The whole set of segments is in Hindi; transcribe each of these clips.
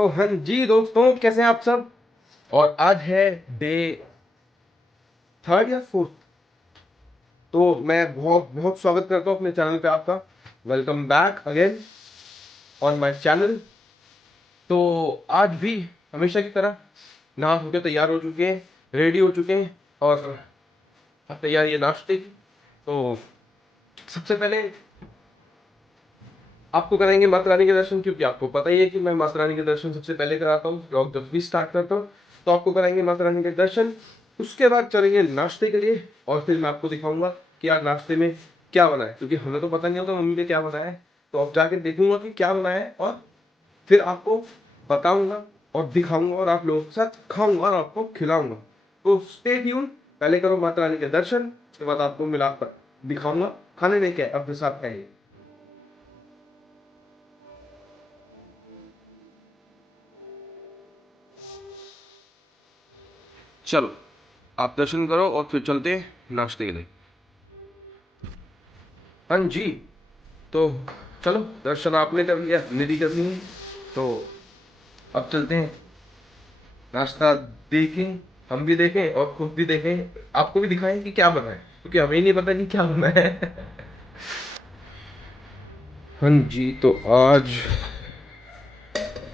तो हाँ जी दोस्तों, कैसे हैं आप सब। और आज है डे 3rd या 4th। तो मैं बहुत बहुत स्वागत करता हूँ अपने चैनल पे आपका। Welcome back again on my channel. तो आज भी हमेशा की तरह नहा धो के तैयार हो चुके हैं, रेडी हो चुके हैं और अब तैयार ये नाश्ते की। तो सबसे पहले आपको कराएंगे माता रानी के दर्शन, क्योंकि आपको पता ही है कि मैं माता रानी के दर्शन सबसे पहले कराता हूँ। ब्लॉग जब भी स्टार्ट करता हूँ तो आपको कराएंगे माता रानी के दर्शन। उसके बाद चलेंगे नाश्ते के लिए और फिर मैं आपको दिखाऊंगा कि आज नाश्ते में क्या बना है, क्योंकि हमें तो पता नहीं होता मम्मी ने क्या बनाया है। तो अब जाके देखूंगा कि क्या बनाया है और फिर आपको बताऊंगा और दिखाऊंगा और आप लोगों के साथ खाऊंगा और आपको खिलाऊंगा। तो स्टे ट्यून। पहले करो माता रानी के दर्शन, उसके बाद आपको मिलाकर दिखाऊंगा खाने में क्या है अपने साथ है। चलो आप दर्शन करो और फिर चलते हैं नाश्ते के लिए। हाँ जी, तो चलो दर्शन आपने कर लिया, मेरी करनी है। तो अब चलते हैं नाश्ता देखें, हम भी देखें और खुद भी देखें, आपको भी दिखाएं कि क्या बना है, क्योंकि हमें ही नहीं पता नहीं क्या बना है। हाँ जी, तो आज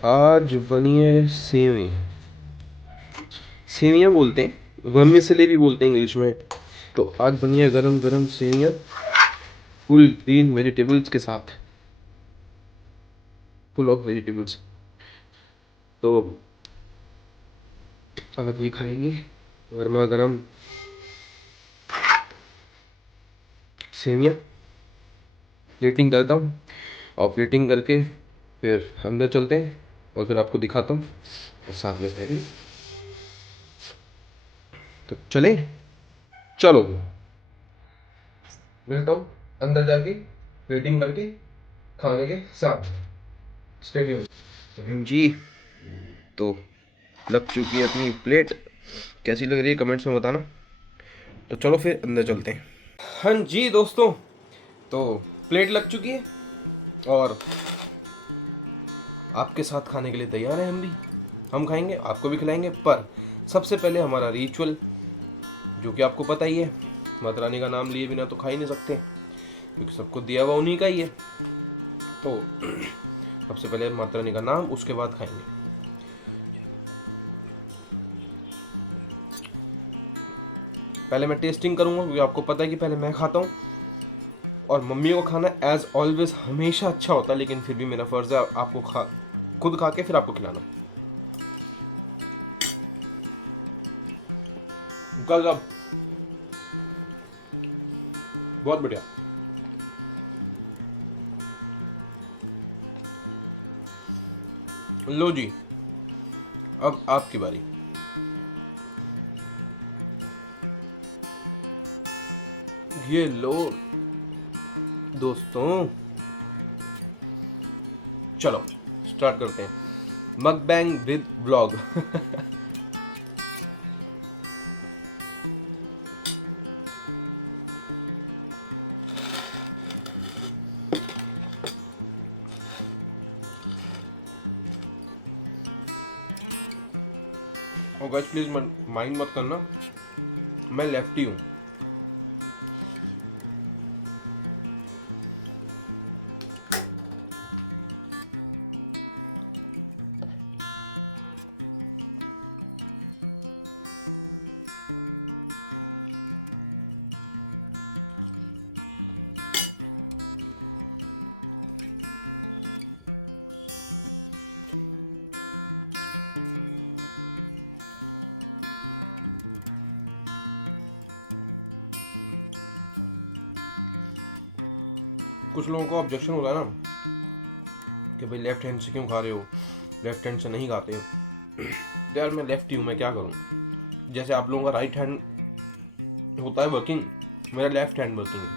आज बनी है सेवई। सेवियाँ बोलते हैं, वर्मिसेली भी बोलते हैं इंग्लिश में। तो आज बनी है गरम गरम सेवियाँ फुल ग्रीन वेजिटेबल्स के साथ, फुल ऑफ वेजिटेबल्स। तो अब ये खाएंगे गर्मा गर्म सेवियाँ। प्लेटिंग करता हूँ और प्लेटिंग करके फिर अंदर चलते हैं और फिर आपको दिखाता हूँ और साथ में खाएंगे। तो चले, चलो मिलता हूँ अंदर जाके वेटिंग करके खाने के साथ। स्टेडियम जी, तो लग चुकी है अपनी प्लेट। कैसी लग रही है कमेंट्स में बताना। तो चलो फिर अंदर चलते हैं। हाँ जी दोस्तों, तो प्लेट लग चुकी है और आपके साथ खाने के लिए तैयार है। हम भी हम खाएंगे, आपको भी खिलाएंगे। पर सबसे पहले हमारा रिचुअल, जो कि आपको पता ही है, माता रानी का नाम लिए बिना तो खा ही नहीं सकते, क्योंकि सबको दिया हुआ उन्हीं का ही है। तो सबसे पहले माता रानी का नाम, उसके बाद खाएंगे। पहले मैं टेस्टिंग करूंगा, क्योंकि आपको पता है कि पहले मैं खाता हूँ और मम्मी को खाना एज ऑलवेज हमेशा अच्छा होता है, लेकिन फिर भी मेरा फर्ज है आपको खुद खा के फिर आपको खिलाना। गजब, बहुत बढ़िया। लो जी, अब आपकी बारी। ये लो दोस्तों, चलो स्टार्ट करते हैं मकबैंग विद व्लॉग। और गाइस प्लीज माइंड मत करना, मैं लेफ्टी हूँ। कुछ लोगों को ऑब्जेक्शन होता है ना कि भाई लेफ्ट हैंड से क्यों खा रहे हो, लेफ्ट हैंड से नहीं खाते। यार मैं लेफ्टी हूँ, मैं क्या करूँ। जैसे आप लोगों का राइट हैंड होता है वर्किंग, मेरा लेफ्ट हैंड वर्किंग है।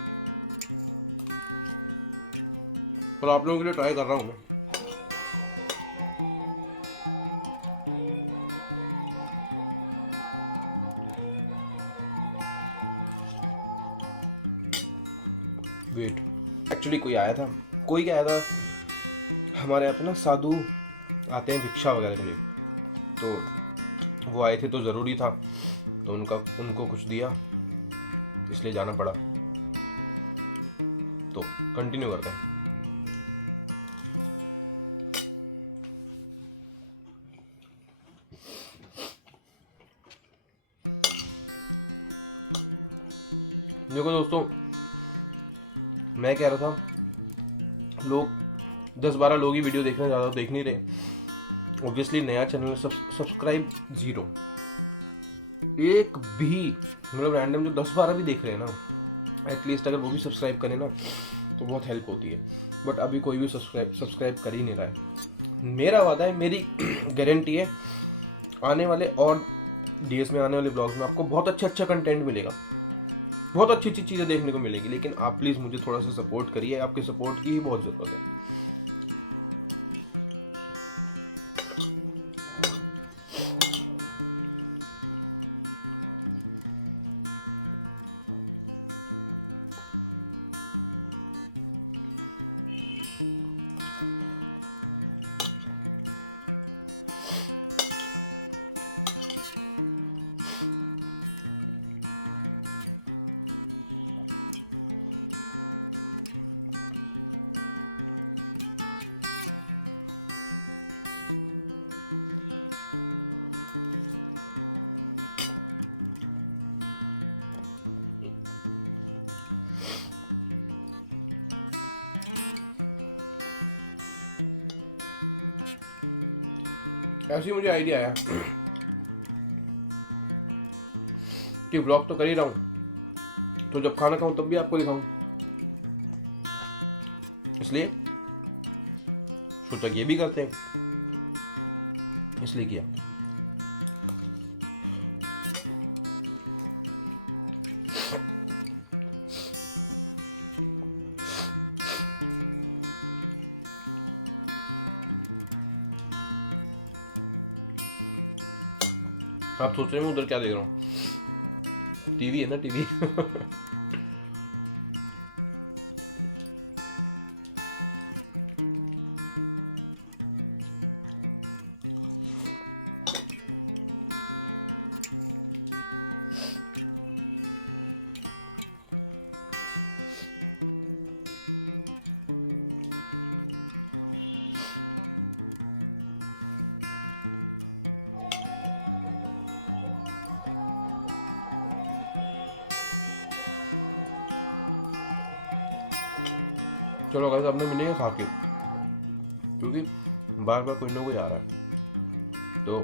पर आप लोगों के लिए ट्राई कर रहा हूँ मैं। वेट, एक्चुअली कोई आया था, कोई क्या आया था हमारे यहाँ पे ना, साधु आते हैं भिक्षा वगैरह के लिए, तो वो आए थे तो ज़रूरी था, तो उनको कुछ दिया, इसलिए जाना पड़ा। तो कंटिन्यू करते हैं। देखो दोस्तों, मैं कह रहा था लोग 10-12 लोग ही वीडियो देख रहे हैं, ज़्यादा देख नहीं रहे। ऑब्वियसली नया चैनल, सब्सक्राइब 0, एक भी, मतलब रैंडम जो 10-12 भी देख रहे हैं ना, एटलीस्ट अगर वो भी सब्सक्राइब करें ना तो बहुत हेल्प होती है। बट अभी कोई भी सब्सक्राइब कर ही नहीं रहा है। मेरा वादा है, मेरी गारंटी है, आने वाले और डेज में, आने वाले ब्लॉग्स में आपको बहुत अच्छा कंटेंट मिलेगा, बहुत अच्छी चीज़ें देखने को मिलेगी। लेकिन आप प्लीज़ मुझे थोड़ा सा सपोर्ट करिए, आपके सपोर्ट की ही बहुत ज़रूरत है। ऐसे ही मुझे आइडिया आया कि ब्लॉग तो कर ही रहा हूँ, तो जब खाना खाऊं तब भी आपको दिखाऊं, इसलिए सोचा कि ये भी करते हैं, इसलिए किया। आप सोच रहे हैं मैं उधर क्या देख रहा हूँ? टीवी है ना, टीवी। चलो गाइस, आपने मिलेंगे खा के, क्योंकि बार बार कोई ना कोई आ रहा है। तो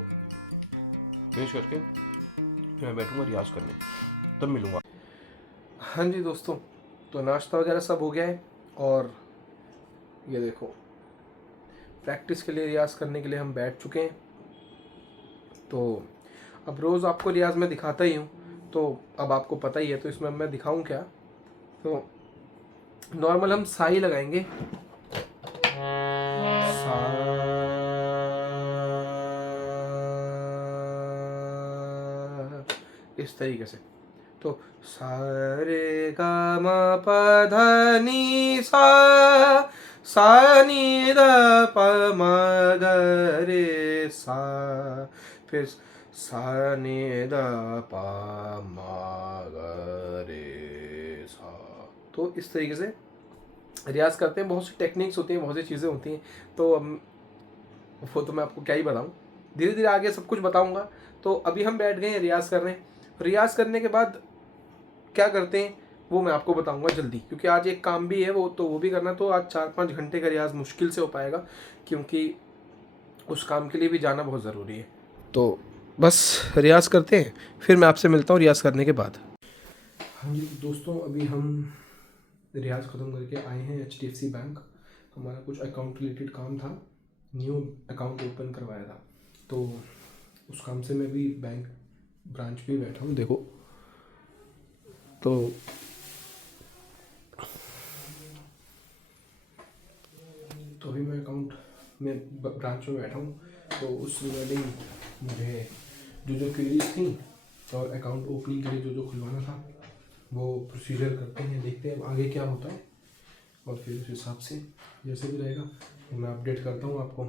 फिनिश करके फिर मैं बैठूंगा रियाज करने, तब मिलूंगा। हाँ जी दोस्तों, तो नाश्ता वगैरह सब हो गया है, और ये देखो प्रैक्टिस के लिए, रियाज करने के लिए हम बैठ चुके हैं। तो अब रोज़ आपको रियाज में दिखाता ही हूँ, तो अब आपको पता ही है, तो इसमें मैं दिखाऊँ क्या? तो नॉर्मल हम सा ही लगाएंगे, सा, इस तरीके से। तो सा रे गा मा पा धा नी सा, सा नी दा पा मा गा रे सा, फिर सा नी दा पा मा गा रे सा। तो इस तरीके से रियाज करते हैं। बहुत सी टेक्निक्स होती हैं, बहुत सी चीज़ें होती हैं, तो वो तो मैं आपको क्या ही बताऊं, धीरे धीरे आगे सब कुछ बताऊंगा। तो अभी हम बैठ गए हैं रियाज करने। रियाज करने के बाद क्या करते हैं वो मैं आपको बताऊंगा जल्दी, क्योंकि आज एक काम भी है, वो भी करना। तो आज 4-5 घंटे का रियाज मुश्किल से हो पाएगा, क्योंकि उस काम के लिए भी जाना बहुत ज़रूरी है। तो बस रियाज करते हैं, फिर मैं आपसे मिलता हूँ रियाज करने के बाद। हाँ जी दोस्तों, अभी हम रियाज ख़त्म करके आए हैं HDFC बैंक। हमारा कुछ अकाउंट रिलेटेड काम था, न्यू अकाउंट ओपन करवाया था, तो उस काम से मैं भी बैंक ब्रांच पे बैठा हूँ। देखो तो अभी मैं अकाउंट में ब्रांच में बैठा हूँ। तो उस रिगार्डिंग मुझे जो क्वेरीज थी और अकाउंट ओपनिंग के लिए जो खुलवाना था, वो प्रोसीजर करते हैं, देखते हैं आगे क्या होता है, और फिर उस हिसाब से जैसे भी रहेगा मैं अपडेट करता हूँ आपको।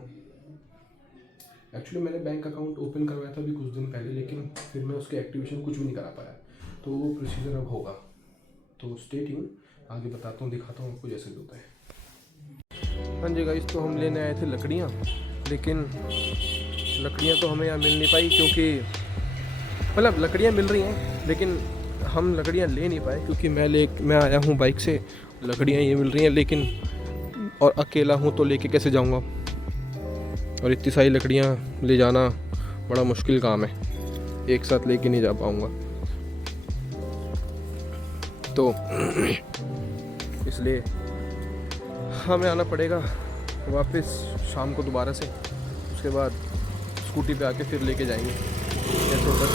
एक्चुअली मैंने बैंक अकाउंट ओपन करवाया था अभी कुछ दिन पहले, लेकिन फिर मैं उसके एक्टिवेशन कुछ भी नहीं करा पाया, तो वो प्रोसीजर अब होगा। तो स्टे ट्यून, आगे बताता हूँ, दिखाता हूँ आपको जैसे भी होता है। हाँ जी गाइस, तो हम लेने आए थे लकड़ियाँ, लेकिन लकड़ियाँ तो हमें यहाँ मिल नहीं पाई, क्योंकि मतलब लकड़ियाँ मिल रही हैं लेकिन हम लकड़ियाँ ले नहीं पाए, क्योंकि मैं आया हूँ बाइक से, लकड़ियाँ ये मिल रही हैं लेकिन, और अकेला हूँ तो लेके कैसे जाऊँगा, और इतनी सारी लकड़ियाँ ले जाना बड़ा मुश्किल काम है, एक साथ लेके नहीं जा पाऊँगा। तो इसलिए हमें आना पड़ेगा वापस शाम को दोबारा से, उसके बाद स्कूटी पे आके फिर लेके जाएंगे, कैसे होगा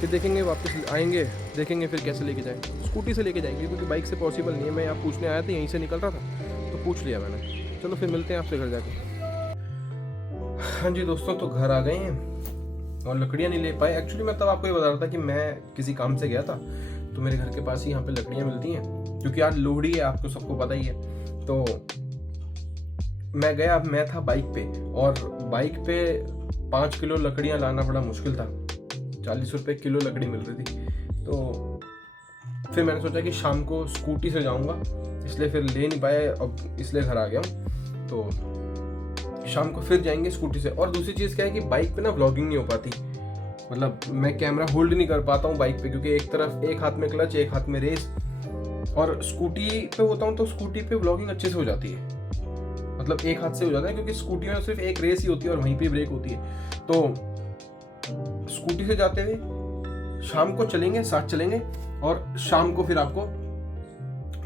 फिर देखेंगे, वापस आएंगे देखेंगे फिर कैसे लेके जाएंगे। स्कूटी से लेके जाएंगे क्योंकि बाइक से पॉसिबल नहीं है। मैं यहाँ पूछने आया था, यहीं से निकल रहा था तो पूछ लिया मैंने। चलो फिर मिलते हैं आपसे घर जाके। हाँ जी दोस्तों, तो घर आ गए हैं और लकड़ियाँ नहीं ले पाए। एक्चुअली मैं तब आपको ये बता रहा था कि मैं किसी काम से गया था, तो मेरे घर के पास ही यहाँ पे लकड़ियाँ मिलती हैं, क्योंकि आज लोहड़ी है, आपको सबको पता ही है। तो मैं गया, मैं था बाइक पे, और बाइक पे 5 किलो लकड़ियाँ लाना बड़ा मुश्किल था, 40 रुपये किलो लकड़ी मिल रही थी। तो फिर मैंने सोचा कि शाम को स्कूटी से जाऊँगा, इसलिए फिर ले नहीं पाए, अब इसलिए घर आ गया हूँ। तो शाम को फिर जाएंगे स्कूटी से। और दूसरी चीज़ क्या है कि बाइक पे ना व्लॉगिंग नहीं हो पाती, मतलब मैं कैमरा होल्ड नहीं कर पाता हूँ बाइक पे, क्योंकि एक तरफ एक हाथ में क्लच, एक हाथ में रेस, और स्कूटी पे होता हूँ तो स्कूटी पे व्लॉगिंग अच्छे से हो जाती है, मतलब एक हाथ से हो जाता है, क्योंकि स्कूटी में सिर्फ एक रेस ही होती है और वहीं पे ब्रेक होती है। तो स्कूटी से जाते हुए शाम को चलेंगे, साथ चलेंगे, और शाम को फिर आपको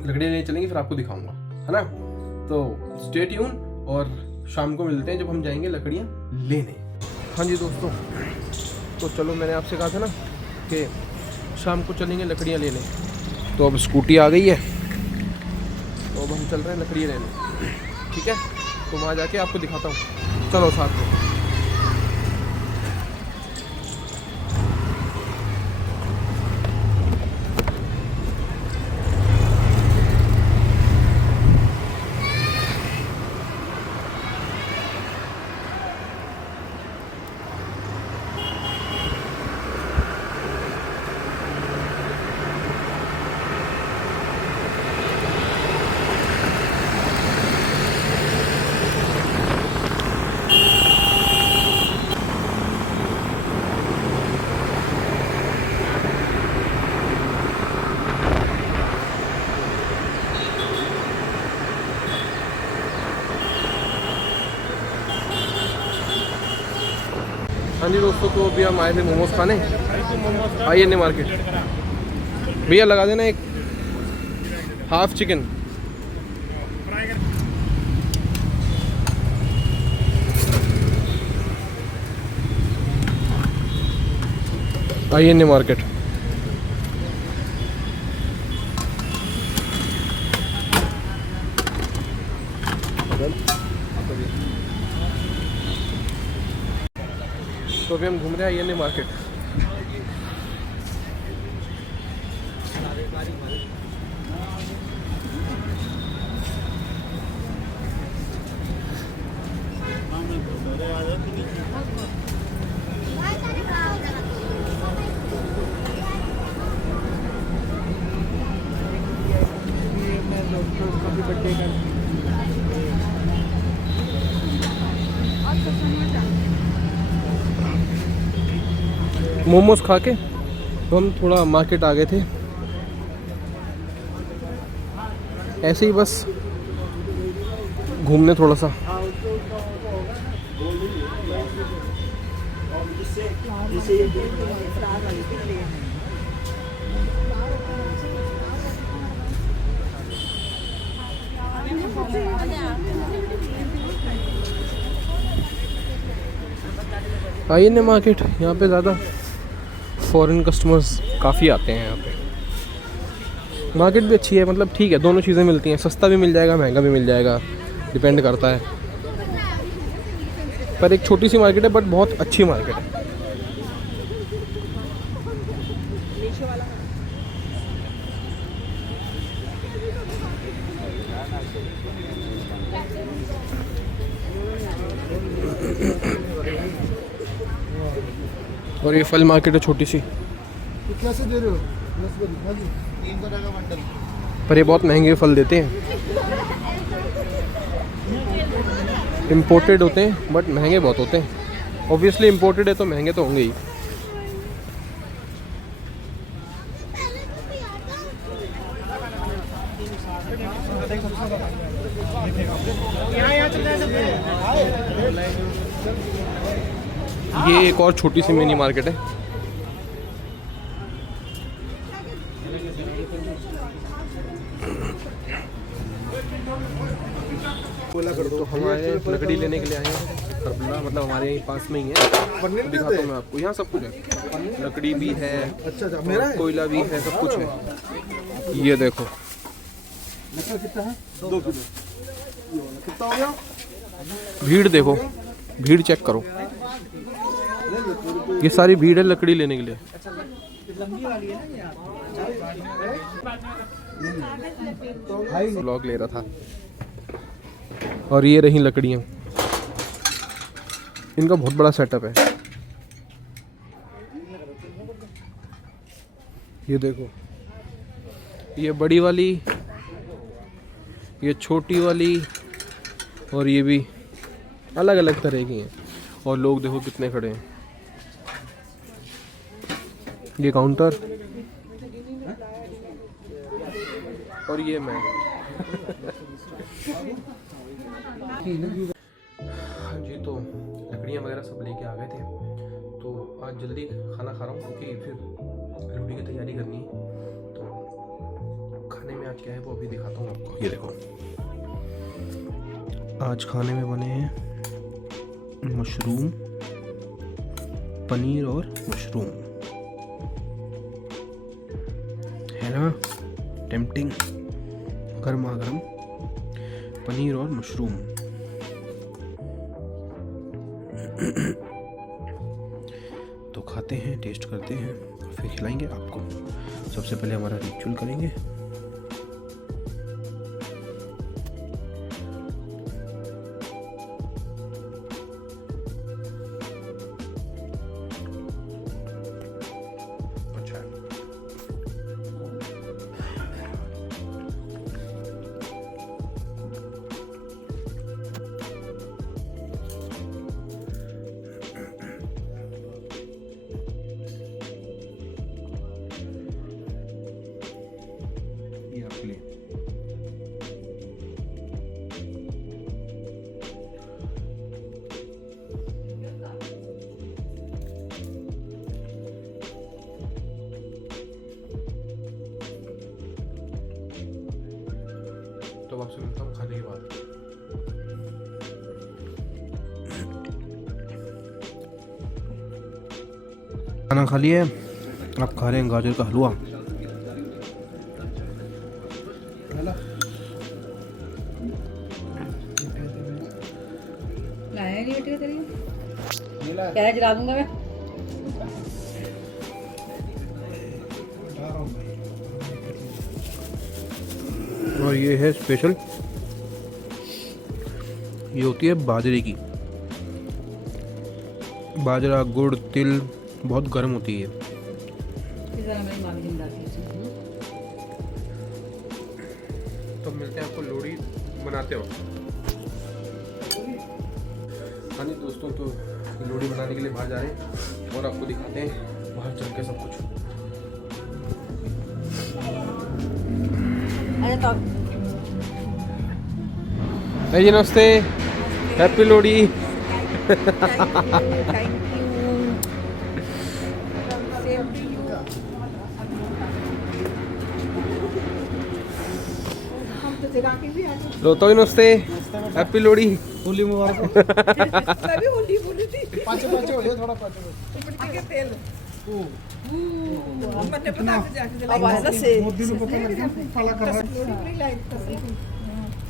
लकड़ियाँ लेने चलेंगे, फिर आपको दिखाऊंगा, है ना। तो स्टे ट्यून, और शाम को मिलते हैं जब हम जाएंगे लकड़ियाँ लेने। हाँ जी दोस्तों, तो चलो, मैंने आपसे कहा था ना कि शाम को चलेंगे लकड़ियाँ लेने, तो अब स्कूटी आ गई है, तो अब हम चल रहे हैं लकड़ियाँ लेने, ठीक है। तो वहाँ जाके आपको दिखाता हूँ, चलो साथ में। हाँ जी दोस्तों, तो अभी हम आए थे मोमोज खाने, INA मार्केट। भैया लगा देना एक हाफ चिकन। INA market. तो अभी हम घूम रहे हैं INA मार्केट। मोमोज खा के तो हम थोड़ा मार्केट आ गए थे, ऐसे ही बस घूमने थोड़ा सा। INA मार्केट, यहाँ पे ज़्यादा फॉरेन कस्टमर्स काफ़ी आते हैं यहाँ पे। मार्केट भी अच्छी है, मतलब ठीक है, दोनों चीज़ें मिलती हैं, सस्ता भी मिल जाएगा, महंगा भी मिल जाएगा, डिपेंड करता है। पर एक छोटी सी मार्केट है, बट बहुत अच्छी मार्केट है। और ये फल मार्केट है छोटी सी, कितना से दे रहे हो? 300 टका बंडल। पर ये बहुत महंगे फल देते हैं। इम्पोर्टेड होते हैं बट महंगे बहुत होते हैं। ऑब्वियसली इम्पोर्टेड है तो महंगे तो होंगे ही। ये एक और छोटी सी मिनी मार्केट है। तो हमारे लकड़ी लेने के लिए आए हैं करबला, मतलब हमारे यहीं पास में ही है। दिखाता हूँ मैं आपको, यहाँ सब कुछ है, लकड़ी भी है, अच्छा मेरा है? कोयला भी है, सब कुछ है। ये देखो, कितना है? 2 किलो। कितना हो गया? भीड़ देखो, भीड़ चेक करो, ये सारी भीड़ है लकड़ी लेने के लिए। व्लॉग ले रहा था। और ये रही लकड़ियाँ, इनका बहुत बड़ा सेटअप है। ये देखो, ये बड़ी वाली, ये छोटी वाली, और ये भी अलग अलग तरह की हैं। और लोग देखो कितने खड़े हैं। ये काउंटर, और ये मैं। जी, तो लकड़ियाँ वगैरह सब लेके आ गए थे, तो आज जल्दी खाना खा रहा हूँ क्योंकि फिर लूडी की तैयारी करनी है। तो खाने में आज क्या है वो अभी दिखाता हूँ आपको। ये देखो, आज खाने में बने हैं मशरूम, पनीर और मशरूम, है ना टेम्पटिंग। गर्मा गर्म पनीर और मशरूम। तो खाते हैं, टेस्ट करते हैं, फिर खिलाएंगे आपको। सबसे पहले हमारा रिचुअल करेंगे। ये आपके लिए। तो आपसे मिलता हूँ खाने के बाद। खाना खा लिया है, आप खा रहे हैं गाजर का हलवा। लाया नहीं बेटे तेरी, क्या जला दूंगा मैं। और ये है स्पेशल, ये होती है बाजरे की। बाजरा, गुड़, तिल बहुत गर्म होती है। मेरी मामी जिंदा थी। तो मिलते हैं आपको लोहड़ी बनाते हो। हाँ जी दोस्तों, तो लोहड़ी बनाने के लिए बाहर जा रहे हैं और आपको दिखाते हैं बाहर चल के सब कुछ। अरे तब जी नमस्ते, हैप्पी लोहड़ी। Thank you. रोतो जी नमस्ते, हैप्पी लोहड़ी। होली मुबारक। तभी होली बोली थी। पाँच हो गया, थोड़ा 5 तेल मैंने पता कि जाके जला मोदी को पता लग गया फाला कर रहा है।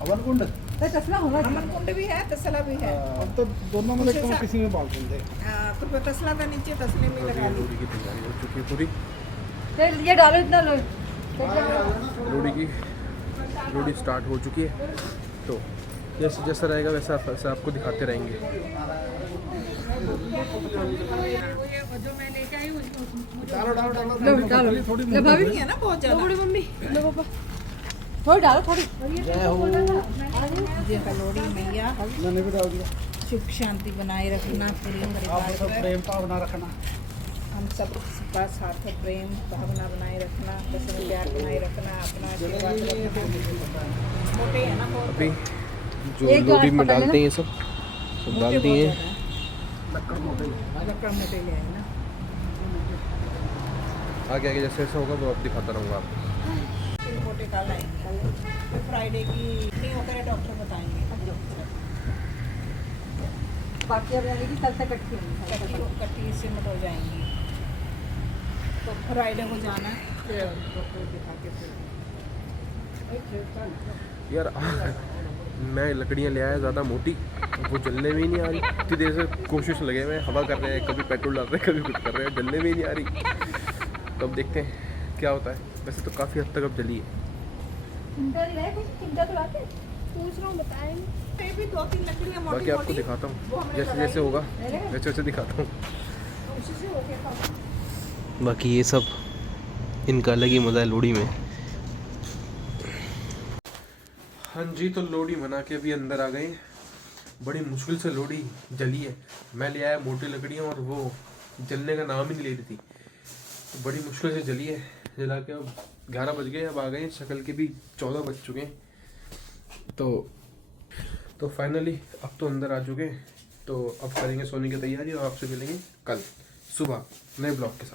अवन कुंड तसला होगा, अमन कुंड भी है, तसला भी है। अब तो दोनों में लगता है किसी में बाल देंगे। हाँ, तो फिर तसला का नीचे तसले में लगा दी। लोहड़ी की तैयारी हो चुकी है पूरी। तेल ये डालो इतना लो। लोहड़ी स्टार्ट हो चुकी है, तो जैसे जैसा रहेगा वैसा वैसा आपको दिखाते रहेंगे। डालो डालो डालो लो डालो थोड़ी ले भाभी है ना बहुत ज्यादा। थोड़ी मम्मी लो पापा थोड़ी डालो थोड़ी जय हो लोहड़ी मैया मैंने भी डाल दिया। सुख शांति बनाए रखना पूरे परिवार पर प्रेम भावना रखना। हम सब का साथ प्रेम भावना बनाए रखना, कसम प्यार बनाए रखना, अपना आशीर्वाद रखना। मोटे है ना बहुत। अभी जो एक लोडी में ग्लास पकड़ डालते हैं ये सब डाल दिए। लक्कड़ मोटे ले आए ना। आगे आगे जैसे जैसे होगा वो अब दिखाता रहूँगा आपको। फिर मोटे कल आएंगे, फिर फ्राइडे की नहीं होकर डॉक्टर बताएंगे। बाकी अब रहेगी कल तक कटती होगी कट्टी सिमट हो जाएंगी, तो फ्राइडे को जाना है, फिर डॉक्टर दिखा के फिर यार मैं लकड़ियाँ ले आया ज़्यादा मोटी, वो जलने में ही नहीं आ रही। इतनी देर से कोशिश लगे हुए हैं, हवा कर रहे हैं, कभी पेट्रोल डाल रहे हैं, कभी कुछ कर रहे हैं, जलने में ही नहीं आ रही। तो अब देखते हैं क्या होता है। वैसे तो काफ़ी हद तक अब जली है। चिंता नहीं रहे कुछ चिंता तो लाते पूछ रहा हूँ बताएंगे। फिर भी 2-3 लकड़ियाँ बाकी मोटी आपको दिखाता हूँ जैसे जैसे होगा वैसे वैसे दिखाता हूँ। उसी से हो गया काम। बाकी ये सब इनका अलग ही मज़ा है लोहड़ी में। हाँ जी, तो लोहड़ी मना के अभी अंदर आ गए। बड़ी मुश्किल से लोहड़ी जली है। मैं ले आया मोटी लकड़ियाँ और वो जलने का नाम ही नहीं ले रही थी। तो बड़ी मुश्किल से जली है। जला के अब 11 बज गए, अब आ गए शक्ल के भी 14 बज चुके हैं। तो फाइनली अब तो अंदर आ चुके हैं। तो अब करेंगे सोने की तैयारी और आपसे मिलेंगे कल सुबह नए ब्लॉग के साथ।